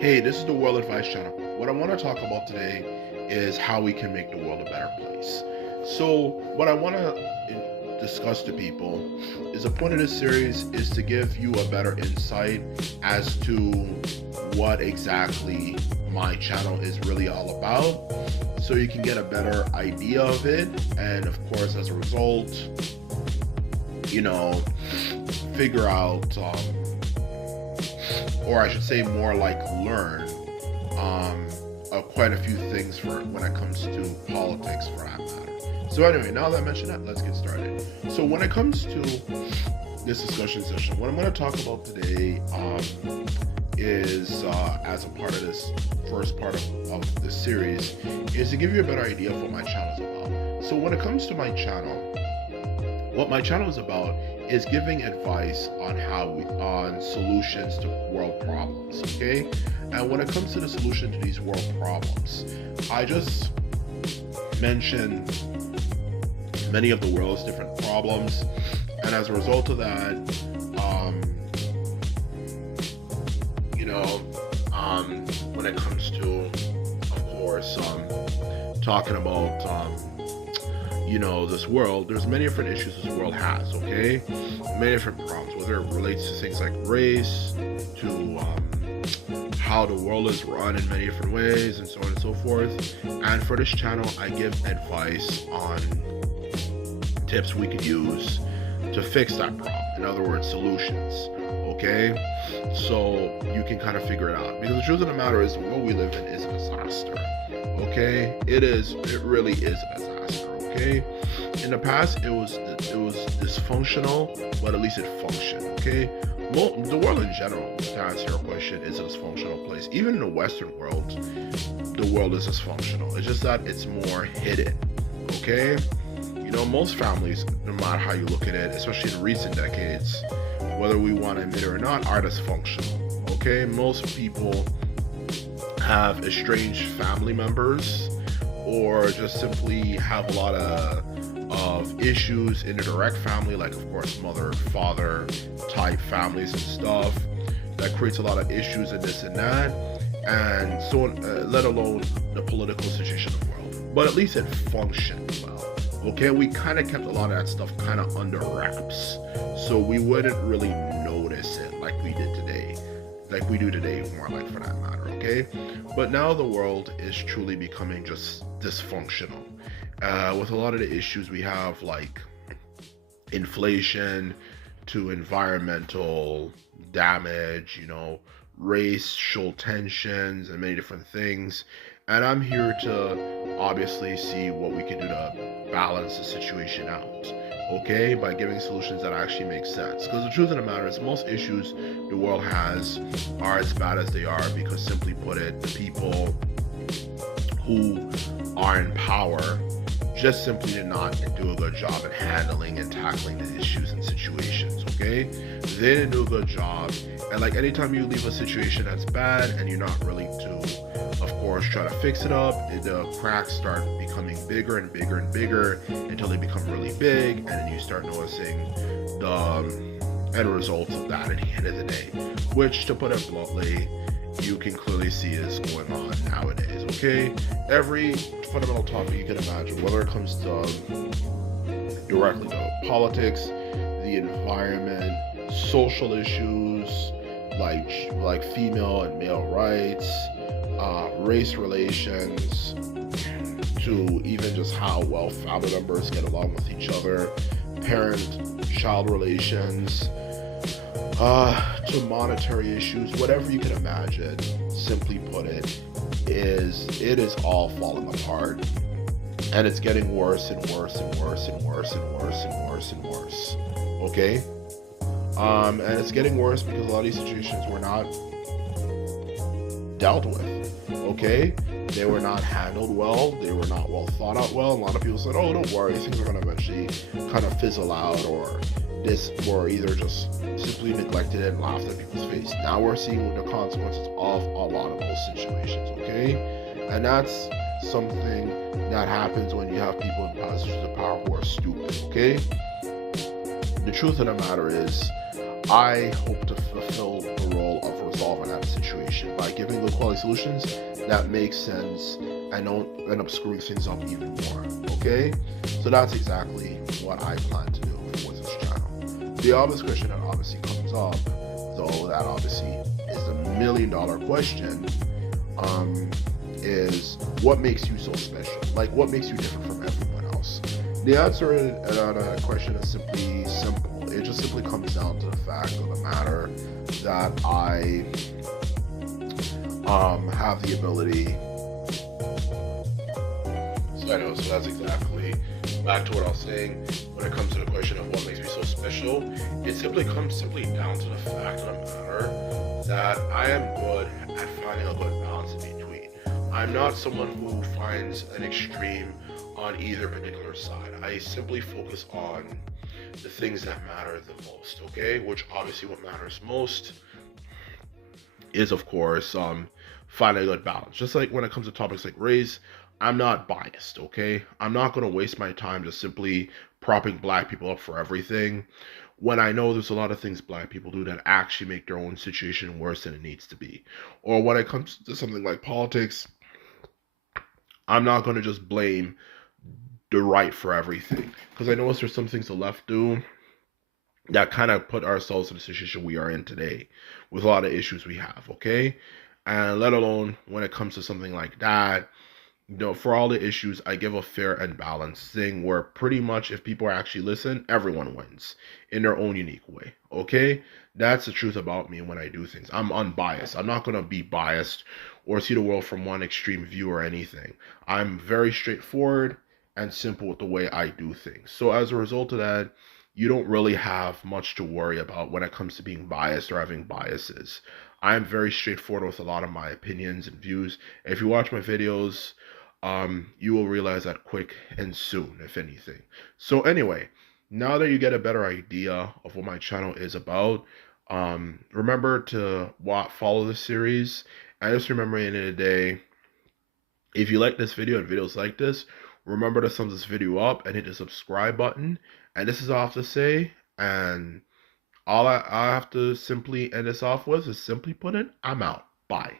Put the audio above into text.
Hey, this is the World Advice Channel. What I want to talk about today is how we can make the world a better place. So, what I want to discuss to people is the point of this series is to give you a better insight as to what exactly my channel is really all about, so you can get a better idea of it, and of course, as a result, you know, figure out. Or I should say more like learn quite a few things for when it comes to politics for that matter. So anyway, now that I mentioned that, let's get started. So when it comes to this discussion session, what I'm going to talk about today is as a part of this first part of this series is to give you a better idea of what my channel is about. So when it comes to my channel, what my channel is about is giving advice on solutions to world problems, okay? And when it comes to the solution to these world problems, I just mentioned many of the world's different problems, and as a result of that, when it comes to, of course, talking about this world, there's many different issues this world has, okay? Many different problems, whether it relates to things like race, to how the world is run in many different ways, and so on and so forth. And for this channel, I give advice on tips we could use to fix that problem. In other words, solutions, okay? So you can kind of figure it out. Because the truth of the matter is, the world we live in is a disaster, okay? It really is a disaster, okay? In the past, it was dysfunctional, but at least it functioned, okay? Well, the world in general, to answer your question, is a dysfunctional place. Even in the Western world, the world is dysfunctional. It's just that it's more hidden, okay? Most families, no matter how you look at it, especially in recent decades, whether we want to admit it or not, are dysfunctional, okay? Most people have estranged family members, or just simply have a lot of issues in the direct family, like of course mother, father type families and stuff. That creates a lot of issues and this and that, and so on, let alone the political situation of the world. But at least it functioned well. Okay, we kind of kept a lot of that stuff kind of under wraps, so we wouldn't really notice it like we do today, more like, for that matter, okay? But now the world is truly becoming just dysfunctional, with a lot of the issues we have, like inflation to environmental damage, racial tensions and many different things. And I'm here to obviously see what we can do to balance the situation out, okay, by giving solutions that actually make sense. Because the truth of the matter is, most issues the world has are as bad as they are because, simply put it, the people who are in power just simply did not do a good job at handling and tackling the issues and situations, okay? They didn't do a good job. And like, anytime you leave a situation that's bad and you're not really to, of course, try to fix it up, the cracks start becoming bigger and bigger and bigger until they become really big, and then you start noticing the end results of that at the end of the day, which, to put it bluntly, you can clearly see is going on nowadays, okay? Every fundamental topic you can imagine, whether it comes to directly to politics, the environment, social issues like female and male rights, race relations, to even just how well family members get along with each other, parent-child relations, to monetary issues, whatever you can imagine, simply put it is all falling apart, and it's getting worse and worse and worse and worse and worse and worse and worse, okay? And it's getting worse because a lot of these situations were not dealt with, okay? They were not handled well, they were not well thought out well. A lot of people said, oh, don't worry, things are going to eventually kind of fizzle out, or either just simply neglected it and laughed at people's face. Now we're seeing the consequences of a lot of those situations, okay? And that's something that happens when you have people in positions of power who are stupid, okay? The truth of the matter is, I hope to fulfill the role of evolve in that situation by giving good quality solutions that make sense and don't end up screwing things up even more. Okay, so that's exactly what I plan to do with this channel. The obvious question that obviously comes up, though, that obviously is the $1,000,000 question, is what makes you so special? Like, what makes you different from everyone else? The answer to that question is simply simple. It just simply comes down to the fact of the matter that I have the ability. So I know, so that's exactly back to what I was saying when it comes to the question of what makes me so special. It simply comes down to the fact of the matter that I am good at finding a good balance in between. I'm not someone who finds an extreme on either particular side. I simply focus on the things that matter the most, okay? Which obviously what matters most is, of course, finding a good balance. Just like when it comes to topics like race, I'm not biased, okay? I'm not going to waste my time just simply propping black people up for everything when I know there's a lot of things black people do that actually make their own situation worse than it needs to be. Or when it comes to something like politics, I'm not going to just blame the right for everything, because I know there's some things the left do that kind of put ourselves in the situation we are in today with a lot of issues we have, okay? And let alone when it comes to something like that, for all the issues, I give a fair and balanced thing where pretty much if people actually listen, everyone wins in their own unique way, okay? That's the truth about me when I do things. I'm unbiased. I'm not going to be biased or see the world from one extreme view or anything. I'm very straightforward and simple with the way I do things. So as a result of that, you don't really have much to worry about when it comes to being biased or having biases. I am very straightforward with a lot of my opinions and views. If you watch my videos, you will realize that quick and soon, if anything. So anyway, now that you get a better idea of what my channel is about, remember to follow this series. And just remember, at the end of the day, if you like this video and videos like this, remember to thumbs this video up and hit the subscribe button. And this is all I have to say. And all I have to simply end this off with is simply put it, I'm out. Bye.